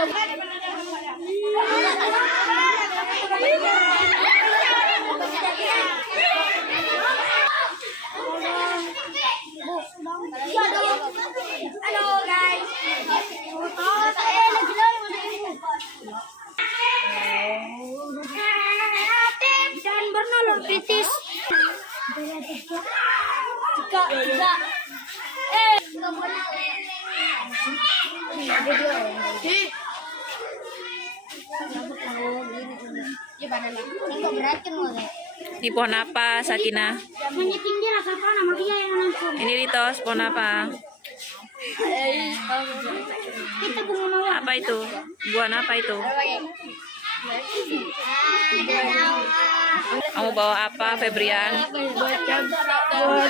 Halo guys. Dan bernolong kritis. Tiga. Di pohon apa, Sakina? Ini Ritos, pohon apa? Apa itu? Buah apa itu? Kamu bawa apa, Febrian? Buat cabai.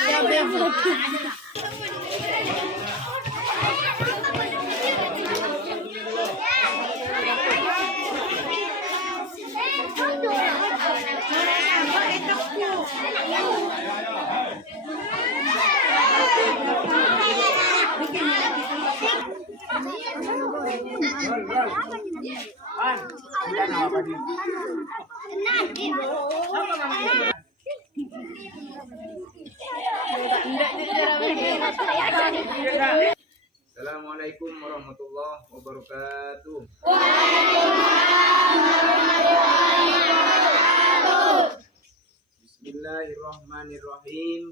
Assalamualaikum warahmatullahi wabarakatuh. Bismillahirrahmanirrahim.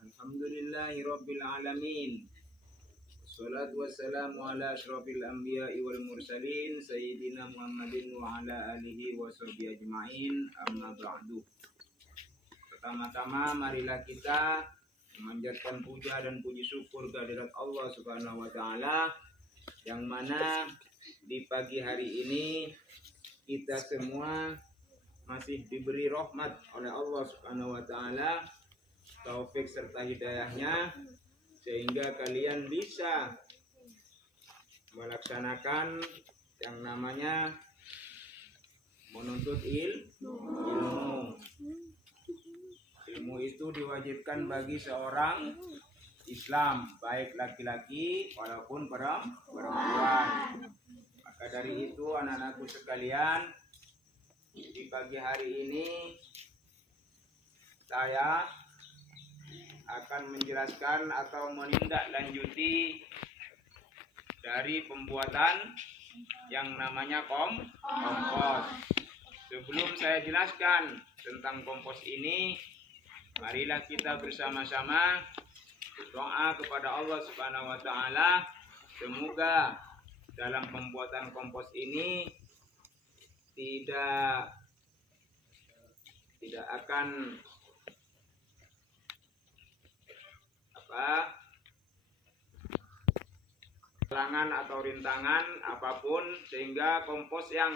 Alhamdulillahirabbil alamin. Wassalatu wassalamu ala asyrafil anbiya'i wal mursalin sayyidina Muhammadin wa ala alihi wa sahbihi ajma'in. Amma ba'du. Pertama-tama marilah kita memanjatkan puja dan puji syukur kehadirat Allah Subhanahu wa taala yang mana di pagi hari ini kita semua masih diberi rahmat oleh Allah Subhanahu wa taala, taufik serta hidayahnya sehingga kalian bisa melaksanakan yang namanya menuntut ilmu. Ilmu itu diwajibkan bagi seorang Islam, baik laki-laki walaupun perempuan. Maka dari itu anak-anakku sekalian, di pagi hari ini saya akan menjelaskan atau menindaklanjuti dari pembuatan yang namanya kompos. Sebelum saya jelaskan tentang kompos ini, marilah kita bersama-sama berdoa kepada Allah Subhanahu wa taala, semoga dalam pembuatan kompos ini tidak akan halangan atau rintangan apapun, sehingga kompos yang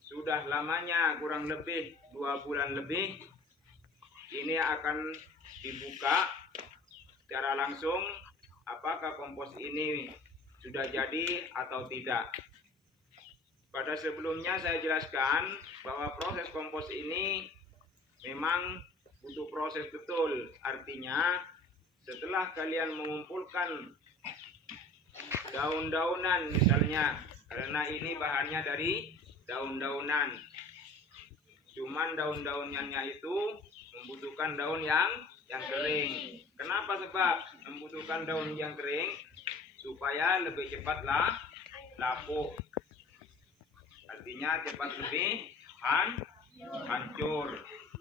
sudah lamanya kurang lebih 2 bulan lebih ini akan dibuka secara langsung apakah kompos ini sudah jadi atau tidak. Pada sebelumnya saya jelaskan bahwa proses kompos ini memang butuh proses betul. Artinya setelah kalian mengumpulkan daun-daunan misalnya, karena ini bahannya dari daun-daunan, cuman daun-daunannya itu membutuhkan daun yang kering. Kenapa? Sebab membutuhkan daun yang kering supaya lebih cepatlah lapuk. Artinya cepat lebih hancur.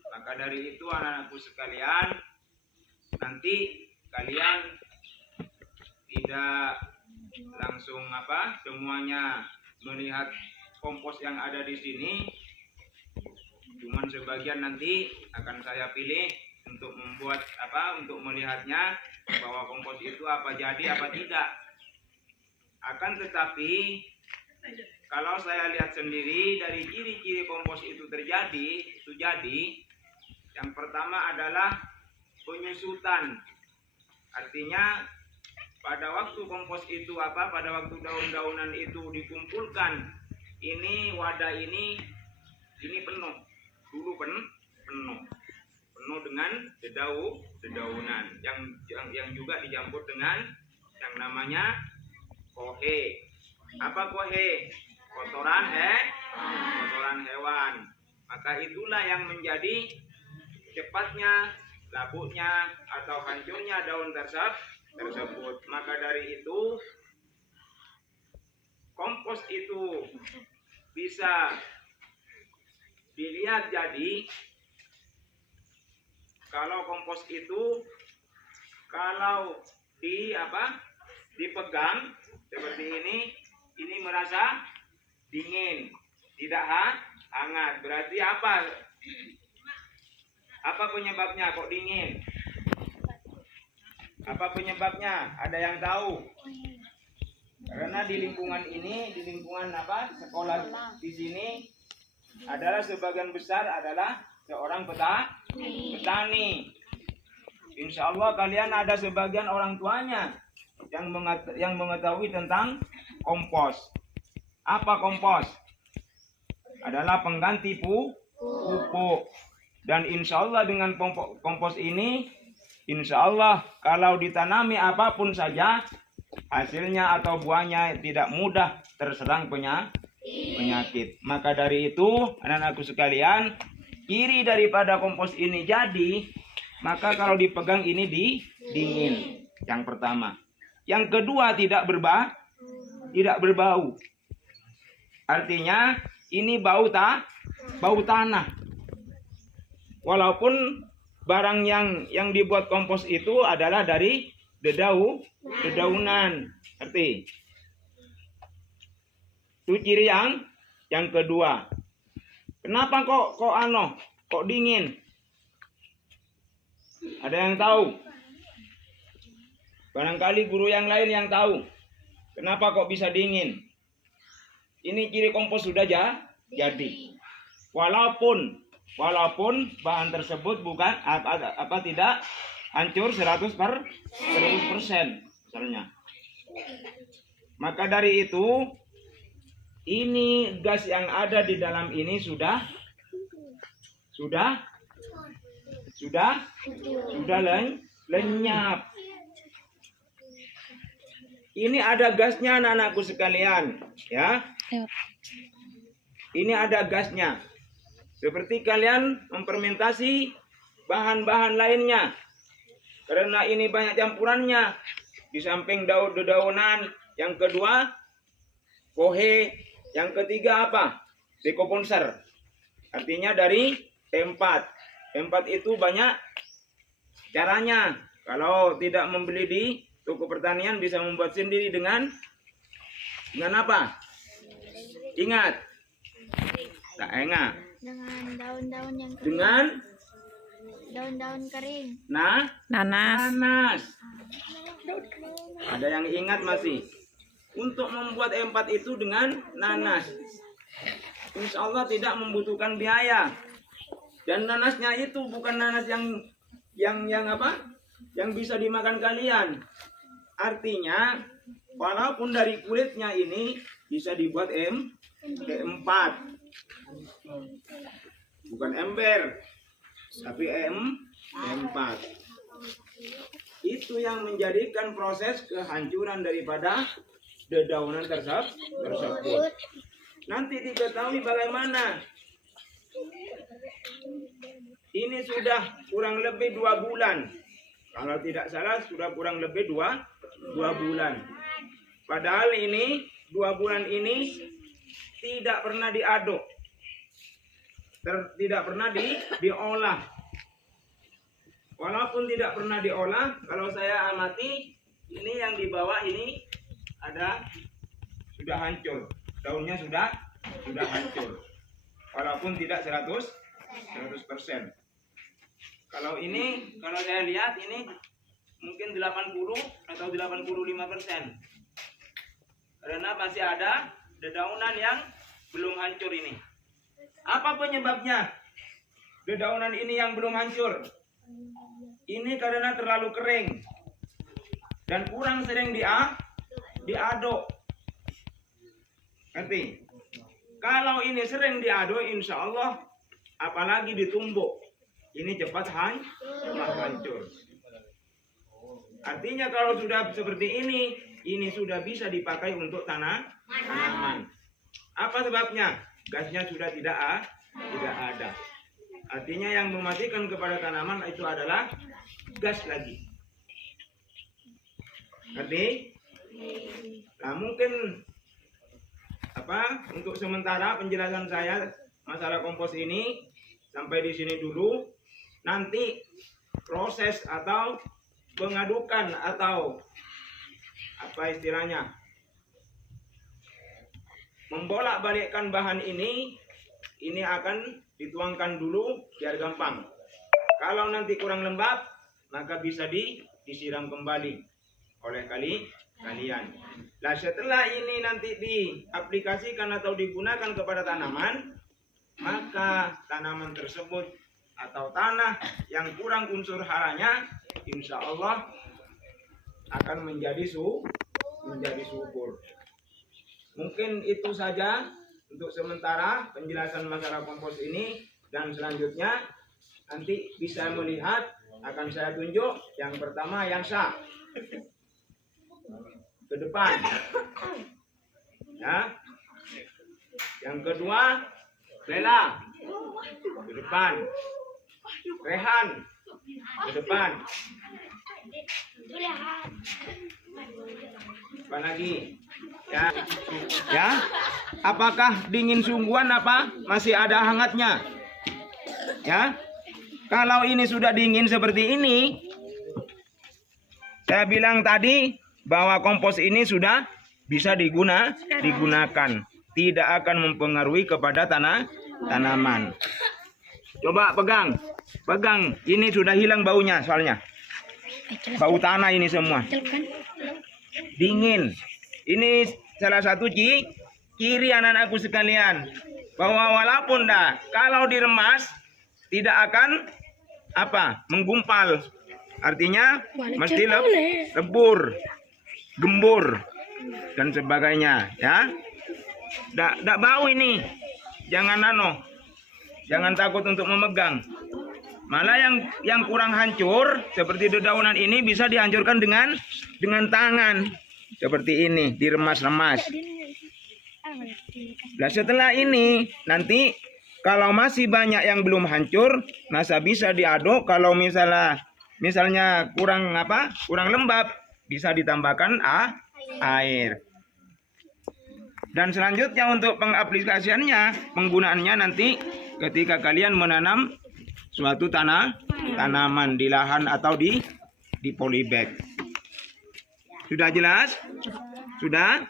Maka dari itu anak-anakku sekalian, nanti kalian tidak langsung semuanya melihat kompos yang ada di sini, cuman sebagian nanti akan saya pilih untuk membuat untuk melihatnya bahwa kompos itu apa jadi apa tidak. Akan tetapi kalau saya lihat sendiri dari ciri-ciri kompos itu jadi yang pertama adalah penyusutan. Artinya pada waktu kompos itu pada waktu daun-daunan itu dikumpulkan, ini wadah ini penuh. Dulu penuh dengan dedaunan yang juga dicampur dengan yang namanya kohe. Apa kohe? Kotoran hewan. Maka itulah yang menjadi cepatnya labuhnya atau hancurnya daun tersebut. Maka dari itu kompos itu bisa dilihat jadi kalau kompos itu kalau dipegang seperti ini merasa dingin, tidak hangat. Berarti apa penyebabnya kok dingin? Apa penyebabnya? Ada yang tahu? Karena di lingkungan ini, di lingkungan sekolah di sini adalah sebagian besar adalah seorang petani. Insya Allah kalian ada sebagian orang tuanya yang mengetahui tentang kompos. Apa kompos? Adalah pengganti pupuk. Dan insya Allah dengan kompos ini, insya Allah kalau ditanami apapun saja, hasilnya atau buahnya tidak mudah terserang penyakit. Maka dari itu, anak-anakku sekalian, ciri daripada kompos ini jadi, maka kalau dipegang ini dingin. Yang pertama. Yang kedua, tidak berbau. Artinya ini bau tanah. Walaupun barang yang dibuat kompos itu adalah dari dedaunan. Ngerti? Itu ciri yang kedua. Kenapa kok dingin? Ada yang tahu? Barangkali guru yang lain yang tahu. Kenapa kok bisa dingin? Ini ciri kompos sudah jadi. Walaupun bahan tersebut bukan tidak hancur 100% misalnya. Maka dari itu ini gas yang ada di dalam ini sudah lenyap. Ini ada gasnya anak-anakku sekalian, ya. Ini ada gasnya. Seperti kalian memfermentasi bahan-bahan lainnya. Karena ini banyak campurannya. Di samping dedaunan, yang kedua kohe, yang ketiga apa? Dekomposer. Artinya dari tempat. Tempat itu banyak caranya. Kalau tidak membeli di toko pertanian bisa membuat sendiri dengan apa? Ingat. Tak enggak. Dengan daun-daun yang kering. Dengan Daun-daun kering. Nanas. Ada yang ingat masih? Untuk membuat empat itu dengan nanas. Insya Allah tidak membutuhkan biaya. Dan nanasnya itu bukan nanas yang apa? Yang bisa dimakan kalian. Artinya, walaupun dari kulitnya ini bisa dibuat empat. Bukan ember, tapi empat. Itu yang menjadikan proses kehancuran daripada dedaunan tersebut. Nanti diketahui bagaimana. Ini sudah kurang lebih 2 bulan. Kalau tidak salah sudah kurang lebih 2 bulan. Padahal ini 2 bulan ini tidak pernah diaduk. Tidak pernah diolah. Walaupun tidak pernah diolah, kalau saya amati, ini yang di bawah ini sudah hancur. Daunnya sudah hancur. Walaupun tidak 100%. Kalau saya lihat ini mungkin 80 atau 85%. Karena masih ada dedaunan yang belum hancur ini. Apa penyebabnya? Dedaunan ini yang belum hancur. Ini karena terlalu kering dan kurang sering diaduk. Ngerti? Kalau ini sering diaduk, insya Allah, apalagi ditumbuk, ini cepat hancur. Artinya kalau sudah seperti ini, ini sudah bisa dipakai untuk tanaman. Apa sebabnya? Gasnya sudah tidak ada. Artinya yang mematikan kepada tanaman itu adalah gas lagi. Ngerti? Nah, mungkin untuk sementara penjelasan saya masalah kompos ini sampai di sini dulu. Nanti proses atau pengadukan atau apa istilahnya, membolak-balikkan bahan ini akan dituangkan dulu biar gampang. Kalau nanti kurang lembab, maka bisa disiram kembali oleh kalian. Nah, setelah ini nanti diaplikasikan atau digunakan kepada tanaman, maka tanaman tersebut atau tanah yang kurang unsur haranya, insya Allah akan menjadi subur. Mungkin itu saja untuk sementara penjelasan masalah kompos ini, dan selanjutnya nanti bisa melihat, akan saya tunjuk yang pertama yang sah ke depan, ya. Yang kedua Lela ke depan, Rehan ke depan. Apa lagi? Ya. Apakah dingin sungguhan apa masih ada hangatnya? Ya. Kalau ini sudah dingin seperti ini, saya bilang tadi bahwa kompos ini sudah bisa digunakan. Tidak akan mempengaruhi kepada tanaman. Coba pegang. Ini sudah hilang baunya soalnya. Bau tanah ini semua. Dingin. Ini salah satu ciri anak-anakku sekalian. Bahwa walaupun kalau diremas tidak akan menggumpal. Artinya mesti lebur, gembur dan sebagainya, ya. Nggak bau ini. Jangan takut untuk memegang. Malah yang kurang hancur seperti dedaunan ini bisa dihancurkan dengan tangan. Seperti ini, diremas-remas. Nah, setelah ini nanti kalau masih banyak yang belum hancur, masa bisa diaduk. Kalau misalnya kurang lembab, bisa ditambahkan air. Dan selanjutnya untuk pengaplikasiannya, penggunaannya nanti ketika kalian menanam suatu tanaman di lahan atau di polybag. Sudah jelas? Sudah?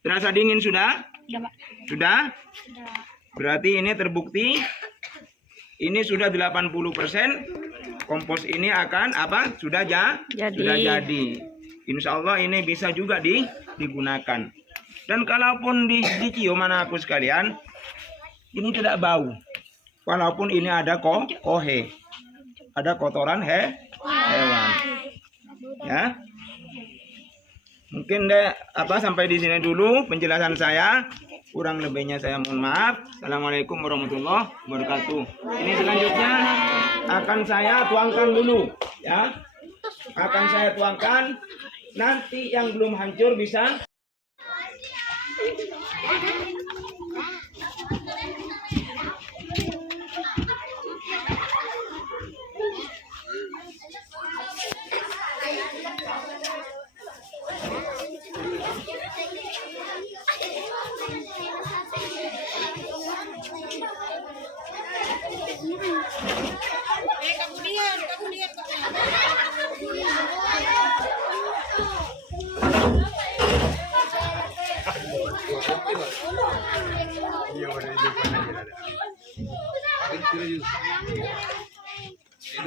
Terasa dingin sudah? Sudah? Berarti ini terbukti ini sudah 80%. Kompos ini akan sudah jadi. Insya Allah ini bisa juga digunakan. Dan kalaupun dicium anakku sekalian, ini tidak bau. Walaupun ini ada kohe, ada kotoran hewan. Ya. Mungkin sampai di sini dulu penjelasan saya. Kurang lebihnya saya mohon maaf. Assalamualaikum warahmatullahi wabarakatuh. Ini selanjutnya akan saya tuangkan dulu, ya. Akan saya tuangkan. Nanti yang belum hancur bisa.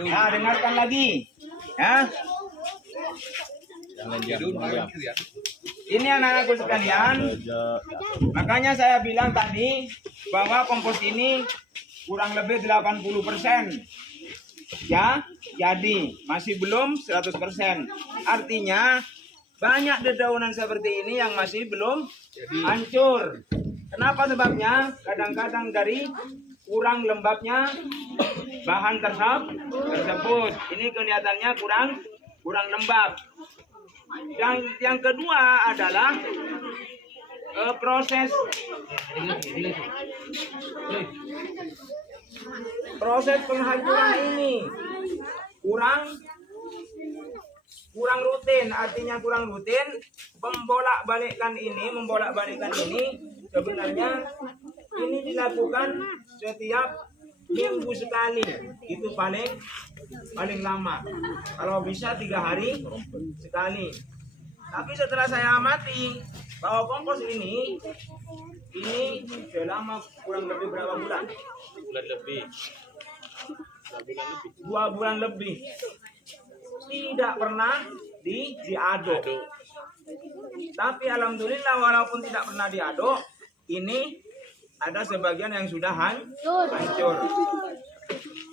Nah, dengarkan lagi, ya. Ini anak-anakku sekalian, makanya saya bilang tadi bahwa kompos ini kurang lebih 80%. Ya, jadi masih belum 100%. Artinya banyak dedaunan seperti ini yang masih belum hancur. Kenapa sebabnya? Kadang-kadang dari kurang lembabnya bahan tersebut. Ini kelihatannya kurang lembab. Yang kedua adalah proses penghancuran ini kurang rutin. Artinya kurang rutin. Membolak-balikkan ini sebenarnya ini dilakukan setiap minggu sekali. Itu paling lama. Kalau bisa 3 hari sekali. Tapi setelah saya amati bahwa kompos ini selama kurang lebih berapa bulan? 2 bulan lebih. Tidak pernah diaduk. Tapi alhamdulillah walaupun tidak pernah diaduk, ini ada sebagian yang sudah hancur.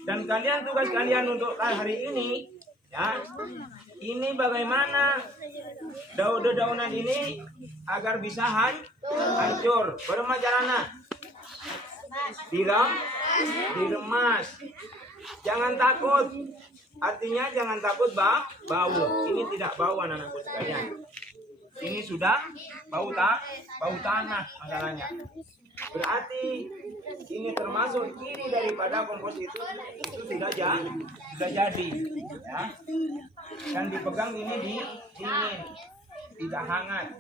Dan tugas kalian untuk hari ini, ya, ini bagaimana daunan ini agar bisa hancur. Bagaimana caranya? Diremas. Jangan takut. Artinya jangan takut bau. Ini tidak bau anak-anakku sekalian. Ini sudah bau tanah masalahnya. Berarti ini termasuk ciri daripada kompos itu sudah jadi, ya. Dan dipegang ini dingin, tidak hangat.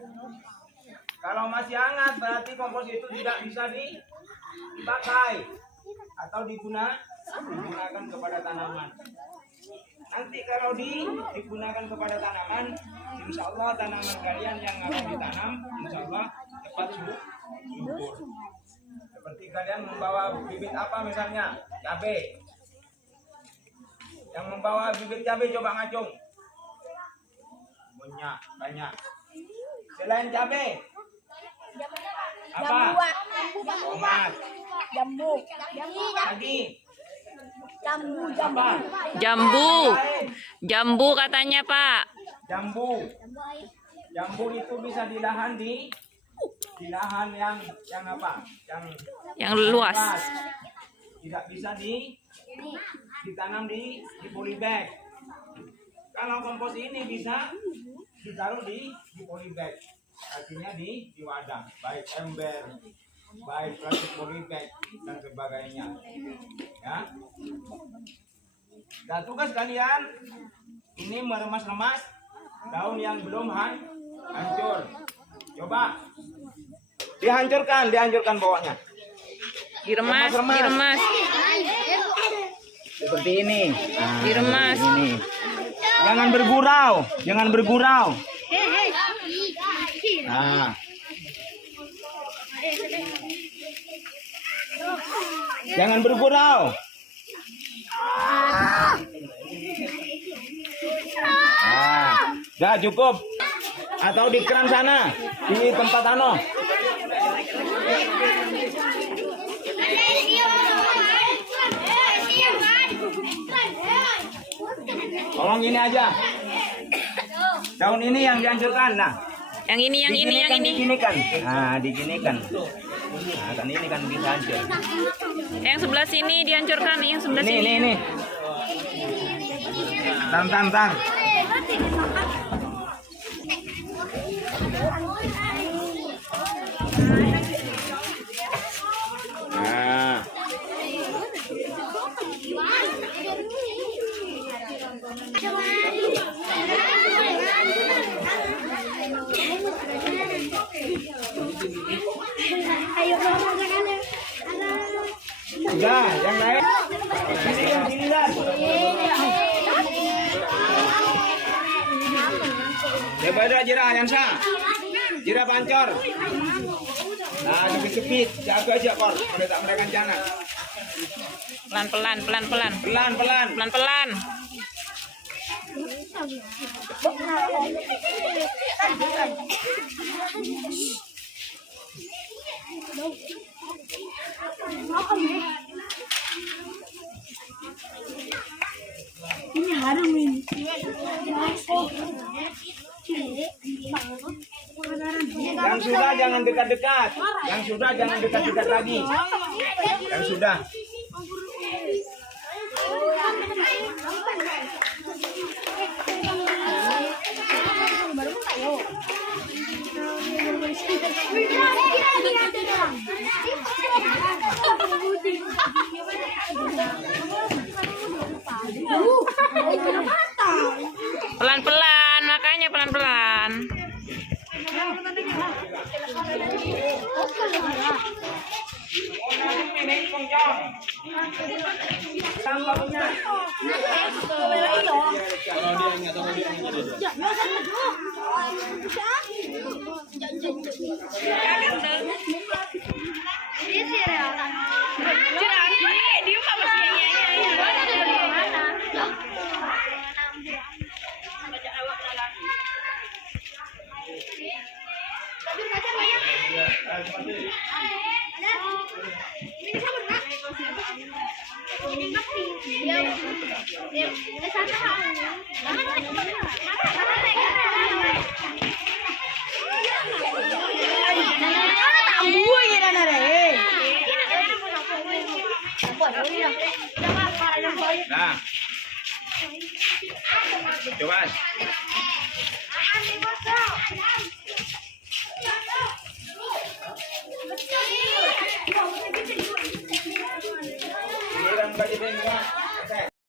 Kalau masih hangat berarti kompos itu tidak bisa dipakai atau digunakan kepada tanaman. Nanti kalau digunakan kepada tanaman, insya Allah tanaman kalian yang akan ditanam, insya Allah cepat subur. Seperti kalian membawa bibit apa misalnya, cabai. Yang membawa bibit cabai coba ngacung. Banyak. Selain cabai, apa? Tomat. Jambu. Lagi. Jambu. Jambu katanya Pak. Jambu itu bisa di lahan yang apa? Yang luas. Tidak bisa ditanam di polybag. Kalau kompos ini bisa ditaruh di polybag. Artinya di wadah, baik ember, baik plastik polybag dan sebagainya. Ya. Dan tugas kalian ini meremas-remas daun yang belum hancur. Coba dihancurkan bawahnya. Diremas. Seperti ini. Diremas. Ini. Jangan bergurau. Nah. Jangan bergurau. Dah cukup. Atau di keran sana, di tempat tolong ini aja. Daun ini yang dihancurkan. Nah. Yang ini. Diginikan. Diginikan. Nah, kan ini kan bisa hancur. Yang sebelah sini dihancurkan, yang sebelah sini. Ini. Tar. Nah. Udah, yang lain. Sini lah. Daripada jirah Yansa. Jirah pancor. Nah, cepit-cepit. Jaga aja, Kor. Udah tak mereka rencana. Pelan-pelan. Pelan-pelan. Ini harum ini. Yang sudah jangan dekat-dekat. Lagi. Yang sudah. Baru Pelan-pelan, makanya pelan-pelan. Nah, coba.